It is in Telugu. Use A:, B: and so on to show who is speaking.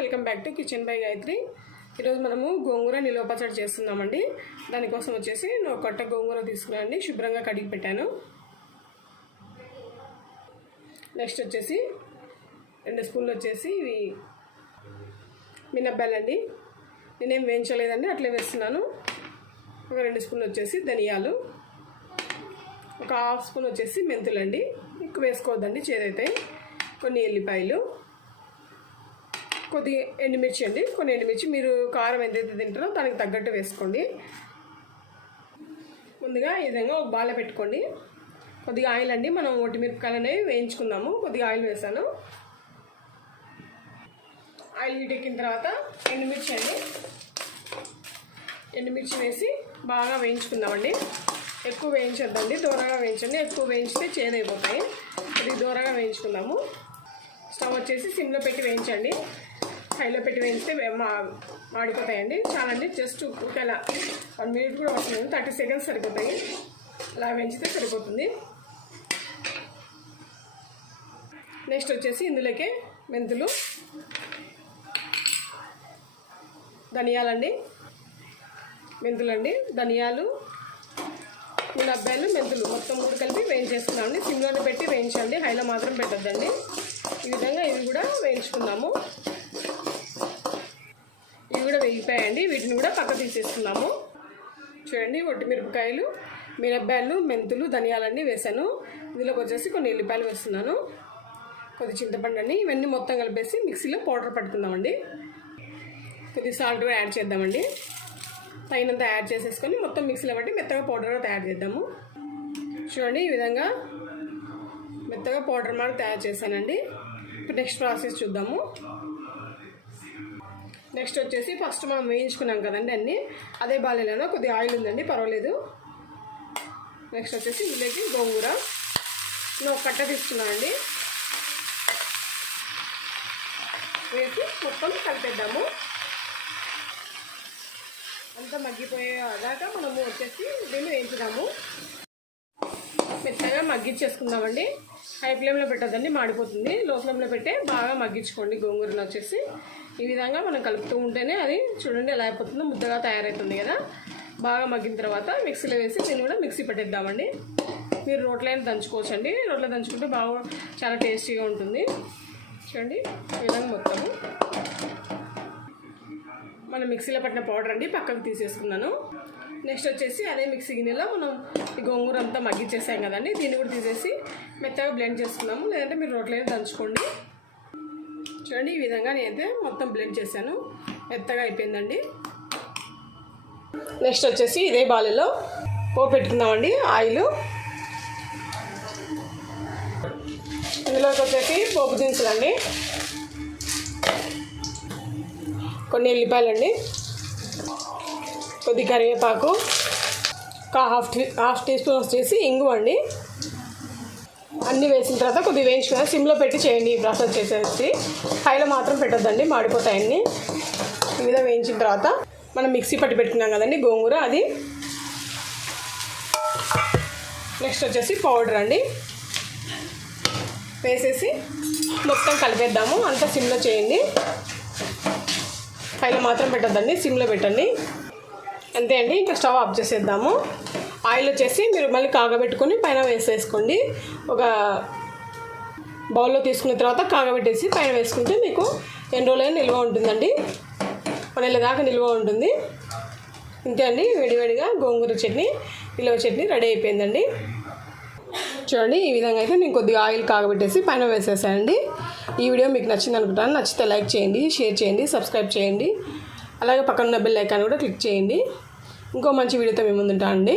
A: Welcome back to kitchen by Gayatri. ఈరోజు మనము గోంగూర నిలువ పచ్చడి చేస్తున్నామండి. దానికోసం వచ్చేసి నేను కొట్ట గోంగూర తీసుకున్నానండి శుభ్రంగా కడిగి పెట్టాను. నెక్స్ట్ వచ్చేసి రెండు స్పూన్లు వచ్చేసి ఇవి మినప్పాలండి. నేనేం వేయించలేదండి అట్లే వేస్తున్నాను. ఒక రెండు స్పూన్లు వచ్చేసి ధనియాలు. ఒక హాఫ్ స్పూన్ వచ్చేసి మెంతులండి. ఎక్కువ వేసుకోవద్దండి చేదైతే కొన్ని ఎల్లిపాయలు. కొద్ది ఎండుమిర్చి అండి. కొన్ని ఎండుమిర్చి మీరు కారం ఎంతైతే తింటారో దానికి తగ్గట్టు వేసుకోండి. ముందుగా ఈ విధంగా ఒక బాల పెట్టుకోండి. కొద్దిగా ఆయిల్ అండి. మనం ఒటిమిరపకాయలు అనేవి వేయించుకుందాము. కొద్దిగా ఆయిల్ వేసాను. ఆయిల్ హీట్ ఎక్కిన తర్వాత ఎండుమిర్చి అండి. ఎండుమిర్చి వేసి బాగా వేయించుకుందామండి. ఎక్కువ వేయించొద్దండి. దూరంగా వేయించండి. ఎక్కువ వేయించితే చేదైపోతాయి. ఇది దూరంగా వేయించుకుందాము. స్టవ్ వచ్చేసి సిమ్లో పెట్టి వేయించండి. హైలో పెట్టి వేయిస్తే వే- మా మాడిపోతాయండి. జస్ట్ ఒకేలా వన్ మినిట్ కూడా అవసరం థర్టీ సెకండ్స్ సరిపోతాయి. అలా పెంచితే సరిపోతుంది. నెక్స్ట్ వచ్చేసి ఇందులోకే మెంతులు ధనియాలండి. మెంతులండి ధనియాలు మూడు మెంతులు. మొత్తం మూడు కలిపి వేయించేసుకున్నామండి. సిమ్లోనే పెట్టి వేయించండి. హైలో మాత్రం పెట్టద్దండి. ఈ విధంగా ఇవి కూడా వేయించుకున్నాము. వేగిపోయాయండి వీటిని కూడా పక్క తీసేసుకున్నాము చూడండి ఒట్టి మిరపకాయలు మిరపకాయలు మెంతులు ధనియాలన్నీ వేసాను ఇందులోకి వచ్చేసి కొన్ని ఎల్లిపాయలు వేస్తున్నాను. కొద్ది చింతపండు అండి ఇవన్నీ మొత్తం కలిపేసి మిక్సీలో పౌడర్ పట్టుకుందామండి కొద్ది సాల్ట్ కూడా యాడ్ చేద్దామండి. తగినంత యాడ్ చేసేసుకొని మొత్తం మిక్సీలో పట్టి మెత్తగా పౌడర్ తయారు చేద్దాము. చూడండి ఈ విధంగా మెత్తగా పౌడర్ మాట తయారు చేశానండి. ఇప్పుడు నెక్స్ట్ ప్రాసెస్ చూద్దాము. నెక్స్ట్ వచ్చేసి ఫస్ట్ మనం వేయించుకున్నాం కదండి అన్నీ. అదే బాలేలో కొద్దిగా ఆయిల్ ఉందండి పర్వాలేదు. నెక్స్ట్ వచ్చేసి ఇందులోకి గోంగూర. నేను ఒక కట్ట తీసుకున్నానండి వేసి మొత్తం కలిపేద్దాము. అంతా మగ్గిపోయేదాకా మనము వచ్చేసి దీన్ని వేయించుదాము. మెత్తగా మగ్గించేసుకుందామండి. హై ఫ్లేమ్లో పెట్టద్దండి మాడిపోతుంది. లో ఫ్లేమ్లో పెట్టే బాగా మగ్గించుకోండి గోంగూరను వచ్చేసి. ఈ విధంగా మనం కలుపుతూ ఉంటేనే అది చూడండి ఎలా అయిపోతుందో ముద్దగా తయారవుతుంది కదా. బాగా మగ్గిన తర్వాత మిక్సీలో వేసి దీన్ని కూడా మిక్సీ పెట్టేద్దామండి. మీరు రోట్లైనా దంచుకోవచ్చండి. రోట్లో దంచుకుంటే బాగా చాలా టేస్టీగా ఉంటుంది. చూడండి ఈ విధంగా మొత్తము. మనం మిక్సీలో పట్టిన పౌడర్ అండి పక్కకు తీసేసుకున్నాను. నెక్స్ట్ వచ్చేసి అదే మిక్సీ గిన్నెలో మనం ఈ గోంగూర అంతా మగ్గించేసాం కదండి. దీన్ని కూడా తీసేసి మెత్తగా బ్లెండ్ చేసుకున్నాము. లేదంటే మీరు రోట్లైనా దంచుకోండి. చూడండి ఈ విధంగా నేనైతే మొత్తం బ్లెండ్ చేశాను. మెత్తగా అయిపోయిందండి. నెక్స్ట్ వచ్చేసి ఇదే బాలలో పోపు పెట్టుకుందామండి ఆయిల్. ఇందులోకి వచ్చేసి పోపు దినుసులండి. కొన్ని ఎల్లిపాయలండి. కొద్ది కరివేపాకు. ఒక half tea half teaspoon వచ్చేసి ఇంగు అండి అన్నీ వేసిన తర్వాత కొద్దిగా వేయించుకున్నా సిమ్లో పెట్టి చేయండి ఈ ప్రాసెస్ చేసేసి. హైలో మాత్రం పెట్టొద్దండి మాడిపోతాయన్ని. ఈ విధంగా వేయించిన తర్వాత మనం మిక్సీ పట్టి పెట్టుకున్నాం కదండి గోంగూర అది. నెక్స్ట్ వచ్చేసి పౌడర్ అండి. వేసేసి మొత్తం కలిపేద్దాము అంతా సిమ్లో చేయండి. పైన మాత్రం పెట్టద్దండి సిమ్లో పెట్టండి. అంతే అండి ఇంకా స్టవ్ ఆఫ్ చేసేద్దాము. ఆయిల్ వచ్చేసి మీరు మళ్ళీ కాగబెట్టుకొని పైన వేసేసుకోండి. ఒక బౌల్లో తీసుకున్న తర్వాత కాగబెట్టేసి పైన వేసుకుంటే మీకు ఎన్ని రోజులైనా నిల్వ ఉంటుందండి. ఒక నెల దాకా నిల్వ ఉంటుంది. ఇంతే అండి వేడివేడిగా గోంగూర చట్నీ నిల్వ చట్నీ రెడీ అయిపోయిందండి. చూడండి ఈ విధంగా అయితే నేను కొద్దిగా ఆయిల్ కాగబెట్టేసి పైన వేసేసానండి. ఈ వీడియో మీకు నచ్చింది అనుకుంటాను. నచ్చితే లైక్ చేయండి షేర్ చేయండి సబ్స్క్రైబ్ చేయండి. అలాగే పక్కన ఉన్న బెల్ ఐకాన్ కూడా క్లిక్ చేయండి. ఇంకో మంచి వీడియోతో మేము ముందుంటామండి